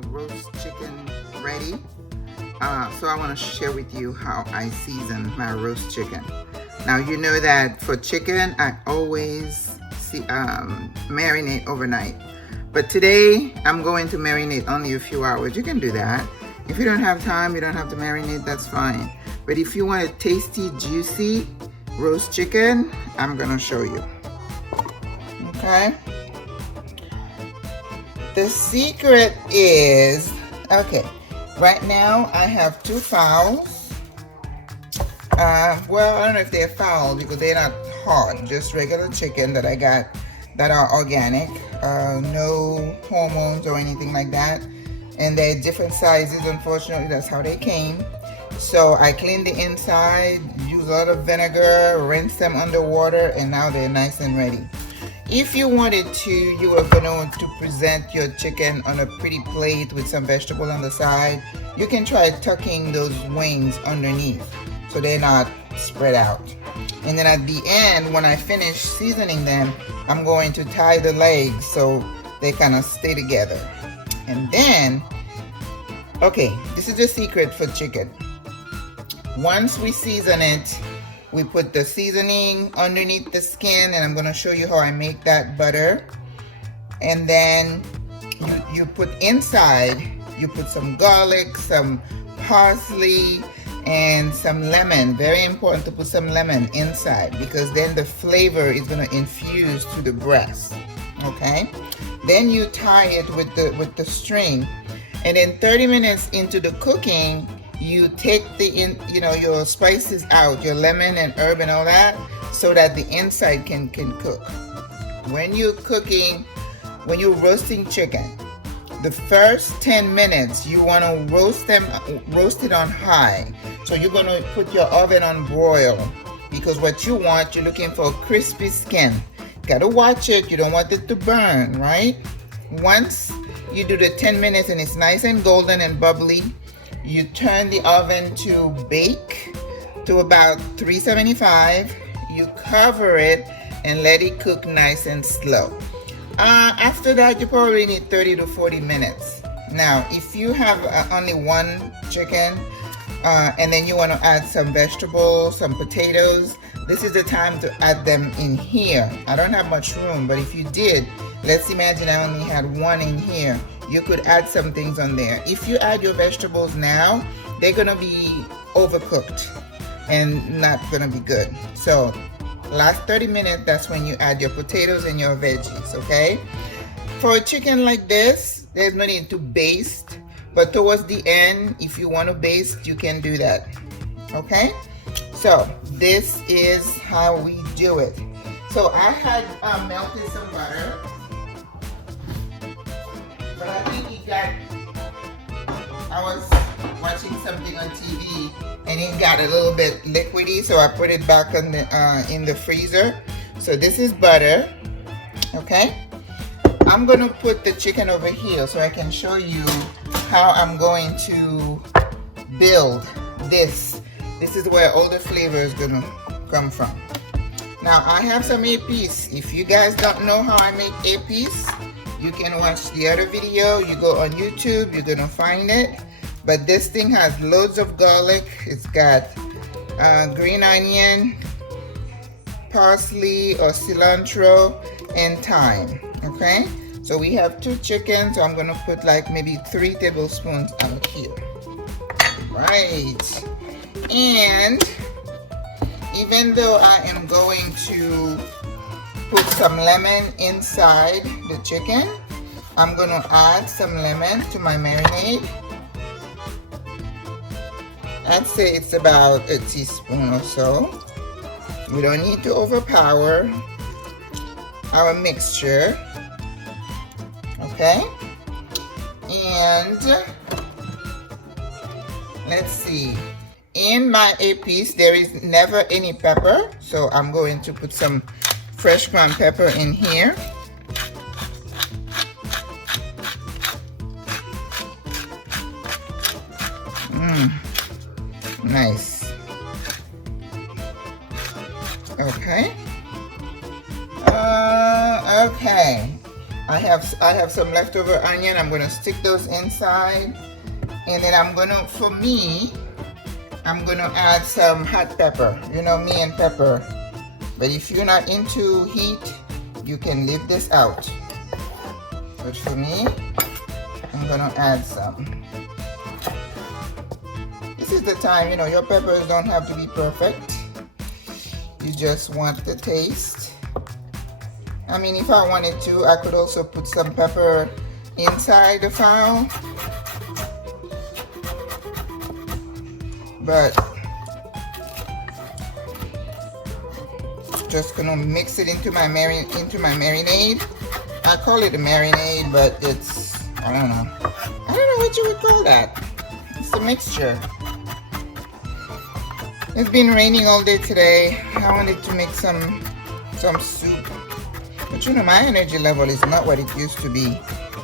roast chicken ready. So I want to share with you how I season my roast chicken. Now you know that for chicken I always marinate overnight, but today I'm going to marinate only a few hours. You can do that. If you don't have time, you don't have to marinate, that's fine. But if you want a tasty, juicy roast chicken, I'm gonna show you. Okay. The secret is, okay, right now I have 2 fowls. Well, I don't know if they're fowl because they're not hard, just regular chicken that I got that are organic, no hormones or anything like that. And they're different sizes, unfortunately, that's how they came. So I cleaned the inside, use a lot of vinegar, rinse them underwater, and now they're nice and ready. If you wanted to, you were going to present your chicken on a pretty plate with some vegetable on the side. You can try tucking those wings underneath so they're not spread out. And then at the end, when I finish seasoning them, I'm going to tie the legs so they kind of stay together. And then, okay, this is the secret for chicken. Once we season it, we put the seasoning underneath the skin, and I'm going to show you how I make that butter. And then you put inside, you put some garlic, some parsley, and some lemon. Very important to put some lemon inside because then the flavor is going to infuse to the breast. Okay? Then you tie it with the string, and then 30 minutes into the cooking, you take your spices out, your lemon and herb and all that, so that the inside can cook. When you're roasting chicken, the first 10 minutes you want to roast it on high. So you're going to put your oven on broil because what you want, you're looking for a crispy skin. Gotta watch it, you don't want it to burn, right? Once you do the 10 minutes and it's nice and golden and bubbly, you turn the oven to bake to about 375. You cover it and let it cook nice and slow. After that, you probably need 30 to 40 minutes. Now, if you have only one chicken and then you want to add some vegetables, some potatoes, this is the time to add them in here. I don't have much room, but if you did, let's imagine I only had one in here. You could add some things on there. If you add your vegetables now, they're gonna be overcooked and not gonna be good. So last 30 minutes, that's when you add your potatoes and your veggies, okay? For a chicken like this, there's no need to baste, but towards the end, if you want to baste, you can do that, okay? So this is how we do it. So I had melted some butter, but I think I was watching something on TV and it got a little bit liquidy, so I put it back in the freezer. So this is butter, okay? I'm gonna put the chicken over here so I can show you how I'm going to build this. This is where all the flavor is gonna come from. Now I have some epiz. If you guys don't know how I make epiz, you can watch the other video. You go on YouTube, you're gonna find it. But this thing has loads of garlic. It's got green onion, parsley or cilantro, and thyme, okay? So we have 2 chickens, so I'm gonna put like maybe 3 tablespoons out here. Right. And even though I am going to put some lemon inside the chicken, I'm going to add some lemon to my marinade. I'd say it's about a teaspoon or so. We don't need to overpower our mixture. Okay? And let's see. In my epiz, there is never any pepper, so I'm going to put some fresh ground pepper in here. Nice. Okay. Okay. I have some leftover onion. I'm gonna stick those inside, and then I'm gonna add some hot pepper. You know me and pepper, but if you're not into heat, you can leave this out. But for me, I'm gonna add some. This is the time, you know, your peppers don't have to be perfect. You just want the taste. I mean, if I wanted to, I could also put some pepper inside the fowl. But just gonna mix it into my marinade. I call it a marinade, but it's, I don't know what you would call that. It's a mixture. It's been raining all day today. I wanted to make some soup. But you know, my energy level is not what it used to be.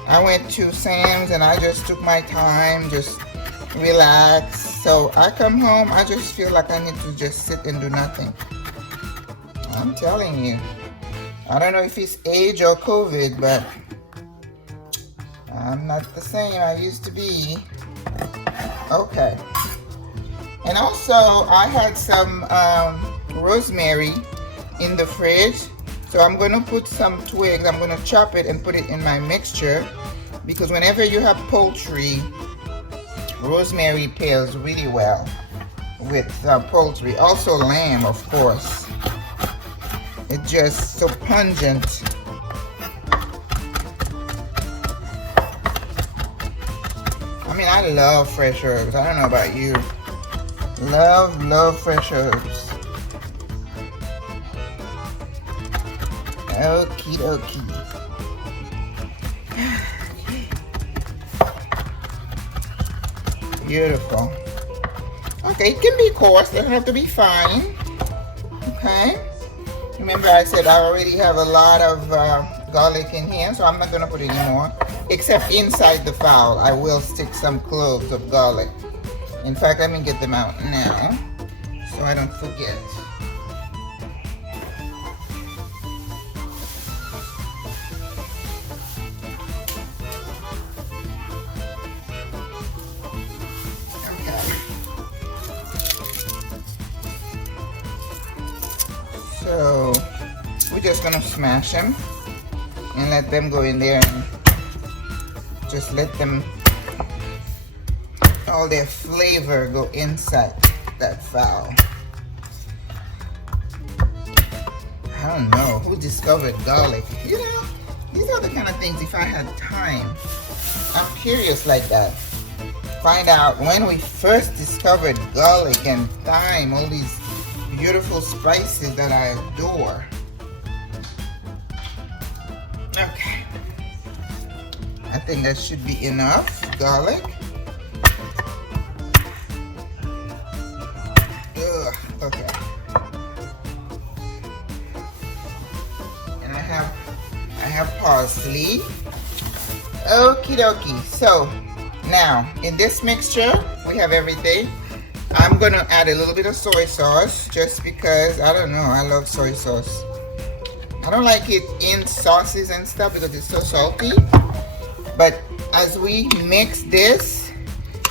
I went to Sam's and I just took my time, just relax. So I come home, I just feel like I need to just sit and do nothing. I'm telling you. I don't know if it's age or COVID, but I'm not the same I used to be. Okay. And also, I had some rosemary in the fridge. So I'm going to put some twigs. I'm going to chop it and put it in my mixture. Because whenever you have poultry, rosemary pairs really well with poultry. Also lamb, of course. It's just so pungent. I mean, I love fresh herbs. I don't know about you. Love fresh herbs. Okie dokie. Beautiful. Okay, it can be coarse. It doesn't have to be fine. Okay. Remember I said I already have a lot of garlic in here, so I'm not going to put any more. Except inside the fowl, I will stick some cloves of garlic. In fact, let me get them out now, so I don't forget. So we're just gonna smash them and let them go in there and just let them, all their flavor go inside that fowl. I don't know who discovered garlic. You know, these are the kind of things, if I had time, I'm curious like that. Find out when we first discovered garlic and thyme, all these beautiful spices that I adore. Okay. I think that should be enough garlic. Ugh, okay. And I have parsley. Okie dokie. So now in this mixture we have everything. I'm gonna add a little bit of soy sauce just because, I don't know, I love soy sauce. I don't like it in sauces and stuff because it's so salty. But as we mix this,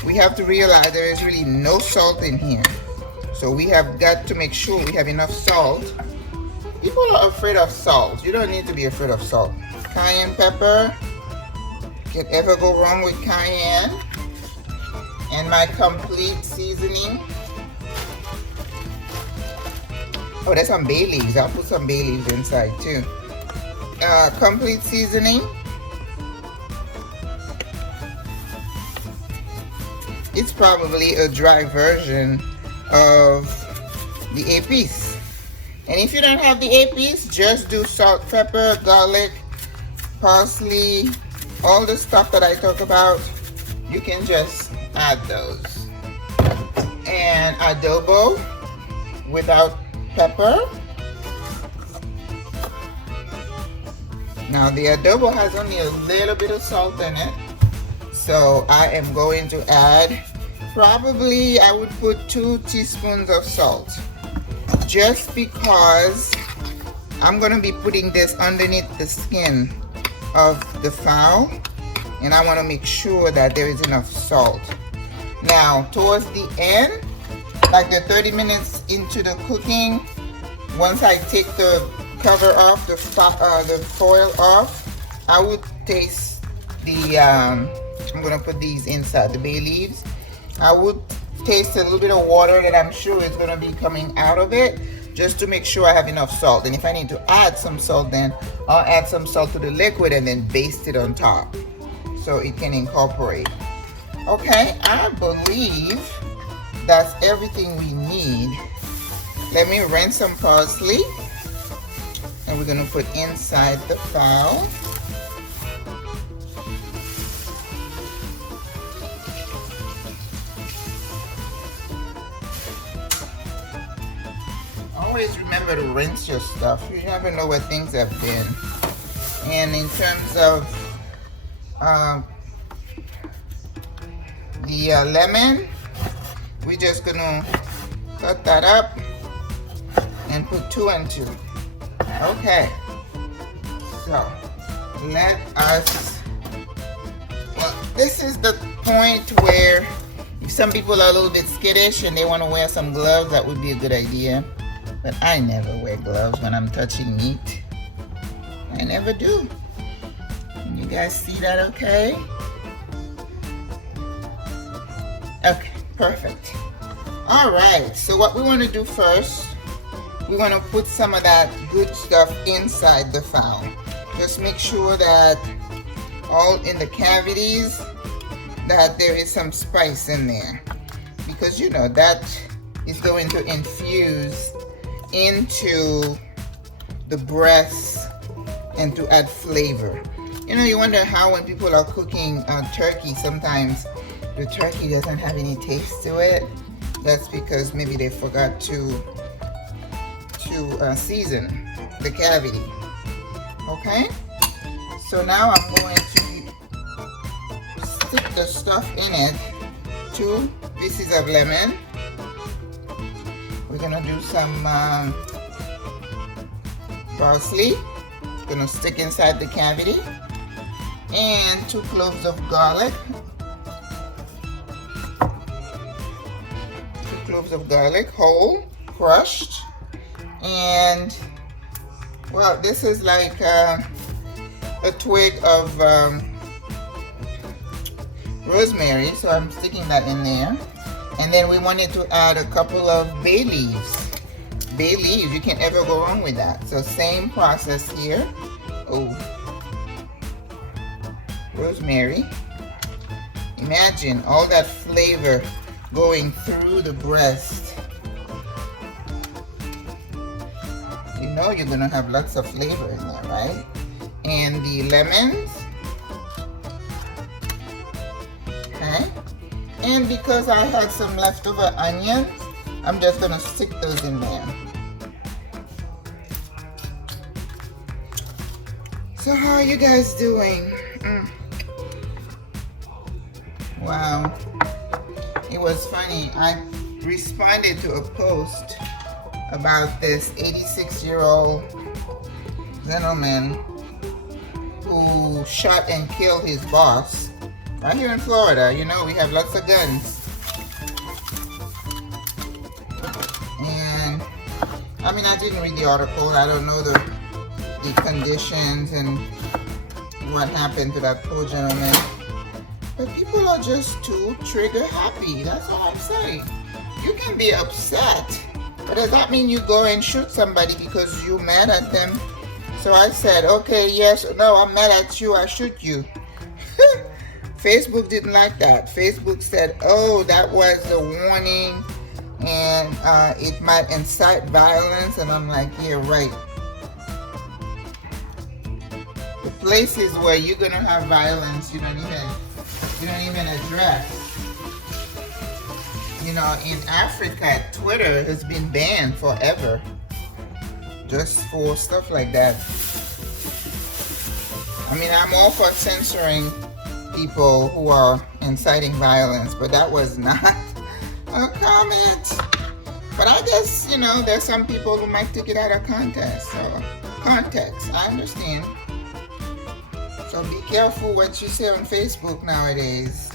we have to realize there is really no salt in here. So we have got to make sure we have enough salt. People are afraid of salt. You don't need to be afraid of salt. Cayenne pepper. Can ever go wrong with cayenne? And my complete seasoning. Oh, there's some bay leaves. I'll put some bay leaves inside too. Complete seasoning. It's probably a dry version of the epiz. And if you don't have the epiz, just do salt, pepper, garlic, parsley, all the stuff that I talk about. You can just add those. And adobo without pepper. Now the adobo has only a little bit of salt in it, so I am going to add, probably I would put 2 teaspoons of salt, just because I'm going to be putting this underneath the skin of the fowl, and I want to make sure that there is enough salt. Now, towards the end, like the 30 minutes into the cooking, once I take the cover off, the foil off, I would taste the, I'm going to put these inside, the bay leaves. I would taste a little bit of water that I'm sure is going to be coming out of it, just to make sure I have enough salt. And if I need to add some salt, then I'll add some salt to the liquid and then baste it on top so it can incorporate. Okay, I believe that's everything we need. Let me rinse some parsley, and we're going to put inside the fowl. Always remember to rinse your stuff. You never know where things have been. And in terms of the lemon, we're just gonna cut that up and put 2 and 2. Okay, so let us, well, this is the point where if some people are a little bit skittish and they want to wear some gloves, that would be a good idea. But I never wear gloves when I'm touching meat. I never do. Can you guys see that okay? Okay, perfect. All right, so what we want to do first, we want to put some of that good stuff inside the fowl. Just make sure that all in the cavities, that there is some spice in there. Because you know, that is going to infuse into the breast and to add flavor. You know, you wonder how when people are cooking turkey, sometimes the turkey doesn't have any taste to it. That's because maybe they forgot to season the cavity. Okay, so now I'm going to stick the stuff in it. 2 pieces of lemon. We're gonna do some parsley. Gonna stick inside the cavity, and 2 cloves of garlic. 2 cloves of garlic, whole, crushed, and well, this is like a twig of rosemary, so I'm sticking that in there. And then we wanted to add a couple of bay leaves. Bay leaves, you can't ever go wrong with that. So same process here. Oh, rosemary. Imagine all that flavor going through the breast. You know you're gonna have lots of flavor in there, right? And the lemons. Okay. And because I had some leftover onions, I'm just gonna stick those in there. So how are you guys doing? Wow. It was funny. I responded to a post about this 86-year-old gentleman who shot and killed his boss. Right here in Florida, you know, we have lots of guns. And, I mean, I didn't read the article. I don't know the conditions and what happened to that poor gentleman. But people are just too trigger happy. That's what I'm saying. You can be upset, but does that mean you go and shoot somebody because you're mad at them? So I said, okay, yes, no, I'm mad at you, I shoot you. Facebook didn't like that. Facebook said, oh, that was a warning and it might incite violence. And I'm like, yeah, right. The places where you're gonna have violence, you don't even address. You know, in Africa, Twitter has been banned forever, just for stuff like that. I mean, I'm all for censoring people who are inciting violence, but that was not a comment. But I guess, you know, there's some people who might take it out of context. So, context, I understand. So be careful what you say on Facebook nowadays.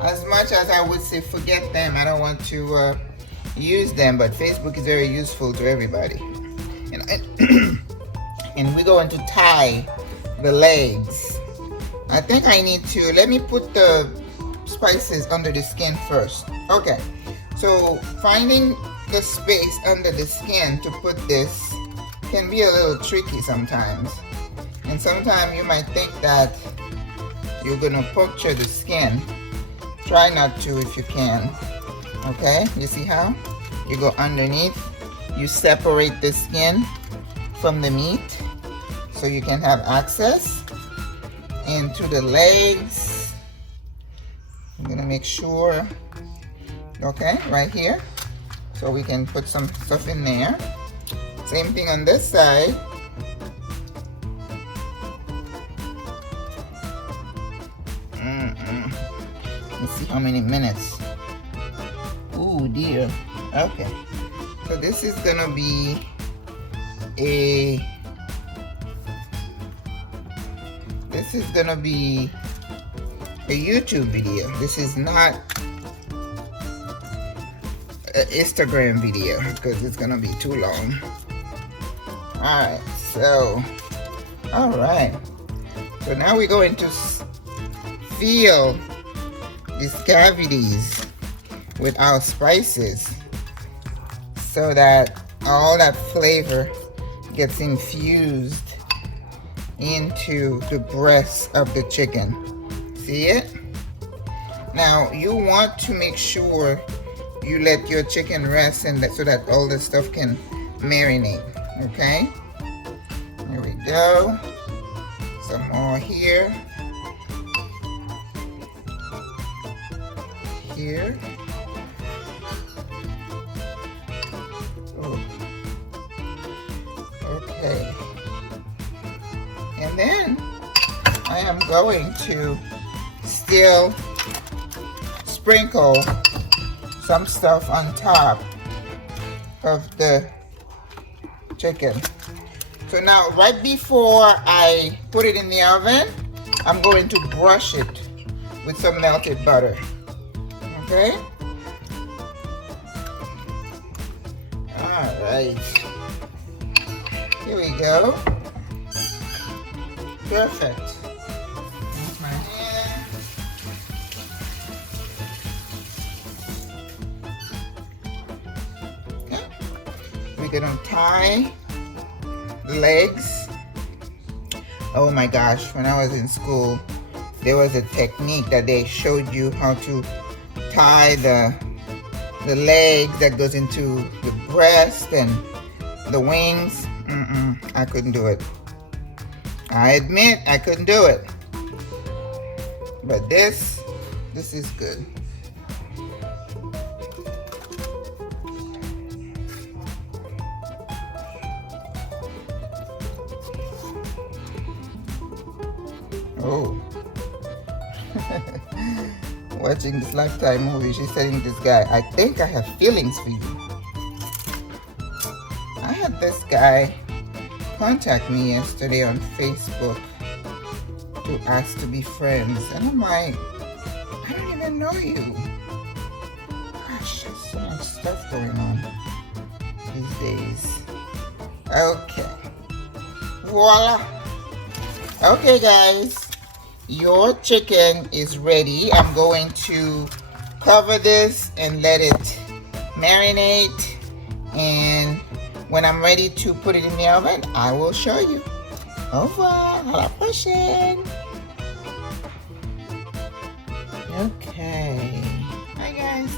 As much as I would say forget them, I don't want to use them, but Facebook is very useful to everybody. And we're going to tie the legs. I think I need to, let me put the spices under the skin first. Okay, so finding the space under the skin to put this can be a little tricky sometimes. And sometimes you might think that you're gonna puncture the skin. Try not to if you can. Okay, you see how? You go underneath, you separate the skin from the meat so you can have access into the legs. I'm gonna make sure, okay, right here. So we can put some stuff in there. Same thing on this side. Let's see how many minutes. Ooh dear. Okay. So this is gonna be a YouTube video. This is not an Instagram video because it's gonna be too long. Alright, so alright. So now we're going to feel these cavities with our spices so that all that flavor gets infused into the breast of the chicken. See it? Now you want to make sure you let your chicken rest and so that all the stuff can marinate. Okay? Here we go. Some more here. Here. Oh. Okay. And then I am going to still sprinkle some stuff on top of the chicken. So now right before I put it in the oven, I'm going to brush it with some melted butter. Okay? Alright. Here we go. Perfect. That's my hand. Okay. We're gonna tie the legs. Oh my gosh, when I was in school, there was a technique that they showed you how to tie the leg that goes into the breast and the wings. I couldn't do it. I admit I couldn't do it. But this is good. Oh. Watching this Lifetime movie, she's telling this guy, I think I have feelings for you. I had this guy contact me yesterday on Facebook to ask to be friends. And I'm like, I don't even know you. Gosh, there's so much stuff going on these days. Okay. Voila. Okay, guys. Your chicken is ready. I'm going to cover this and let it marinate. And when I'm ready to put it in the oven, I will show you. Au revoir. À la prochaine. Okay. Hi, guys.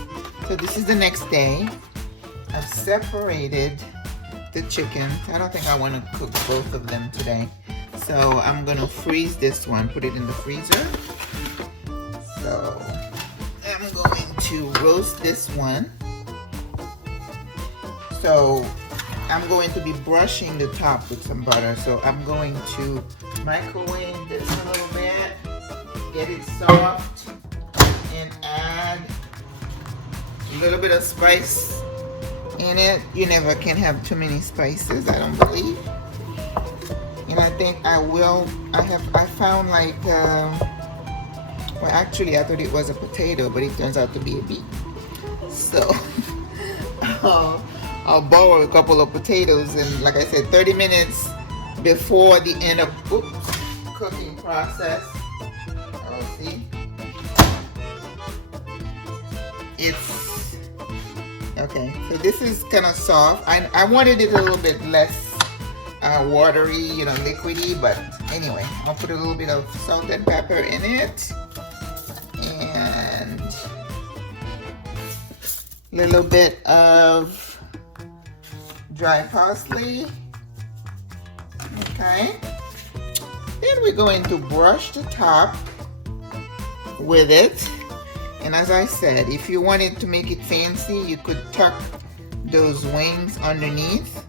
So this is the next day. I've separated the chicken. I don't think I want to cook both of them today. So I'm gonna freeze this one, put it in the freezer. So I'm going to roast this one. So I'm going to be brushing the top with some butter. So I'm going to microwave this a little bit, get it soft, and add a little bit of spice in it. You never can have too many spices, I don't believe. And I think I will. I found like, well, actually, I thought it was a potato, but it turns out to be a beet. So I'll borrow a couple of potatoes, and like I said, 30 minutes before the end of cooking process. Oh, see, it's okay. So this is kind of soft. I wanted it a little bit less watery, you know, liquidy, but anyway, I'll put a little bit of salt and pepper in it, and a little bit of dry parsley. Okay, then we're going to brush the top with it, and as I said, if you wanted to make it fancy, you could tuck those wings underneath,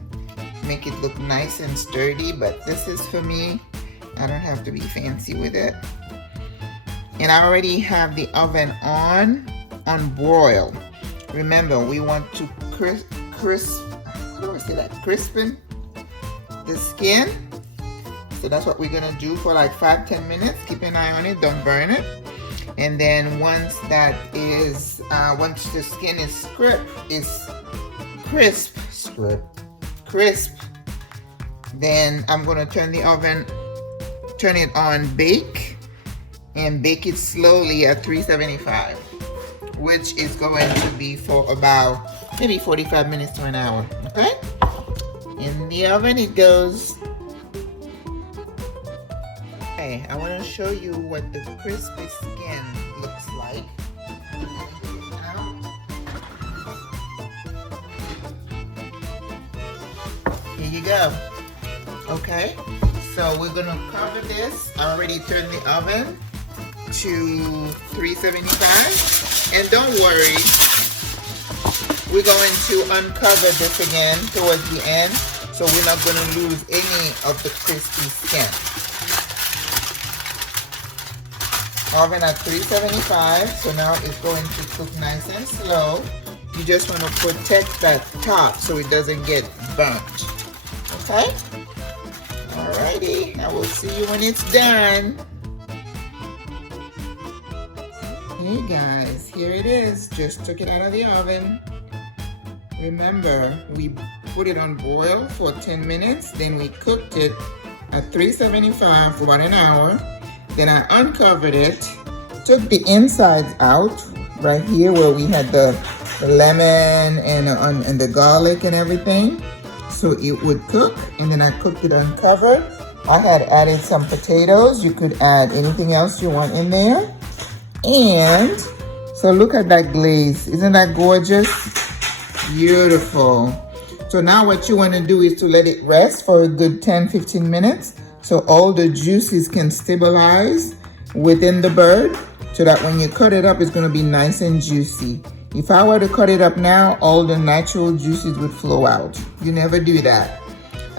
make it look nice and sturdy, but this is for me. I don't have to be fancy with it. And I already have the oven on broil. Remember, we want to crispen the skin. So that's what we're gonna do for like 5-10 minutes. Keep an eye on it, don't burn it. And then once that is, once the skin is crisp, then I'm gonna turn it on bake, and bake it slowly at 375, which is going to be for about maybe 45 minutes to an hour. Okay, in the oven it goes. Okay, I want to show you what the crispy skin looks like. Here you go. Okay, so we're gonna cover this. I already turned the oven to 375, and don't worry, we're going to uncover this again towards the end, so we're not going to lose any of the crispy skin. Oven at 375, so now it's going to cook nice and slow. You just want to protect that top so it doesn't get burnt. Okay? Alrighty, I will see you when it's done. Hey guys, here it is. Just took it out of the oven. Remember, we put it on boil for 10 minutes, then we cooked it at 375 for about an hour. Then I uncovered it, took the insides out, right here where we had the lemon and the garlic and everything, so it would cook. And then I cooked it uncovered. I had added some potatoes. You could add anything else you want in there. And so look at that glaze. Isn't that gorgeous? Beautiful. So now what you want to do is to let it rest for a good 10-15 minutes so all the juices can stabilize within the bird, so that when you cut it up, it's going to be nice and juicy. If I were to cut it up now, all the natural juices would flow out. You never do that.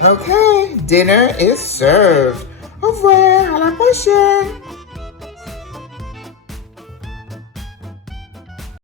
Okay, dinner is served. Au revoir, à la prochaine.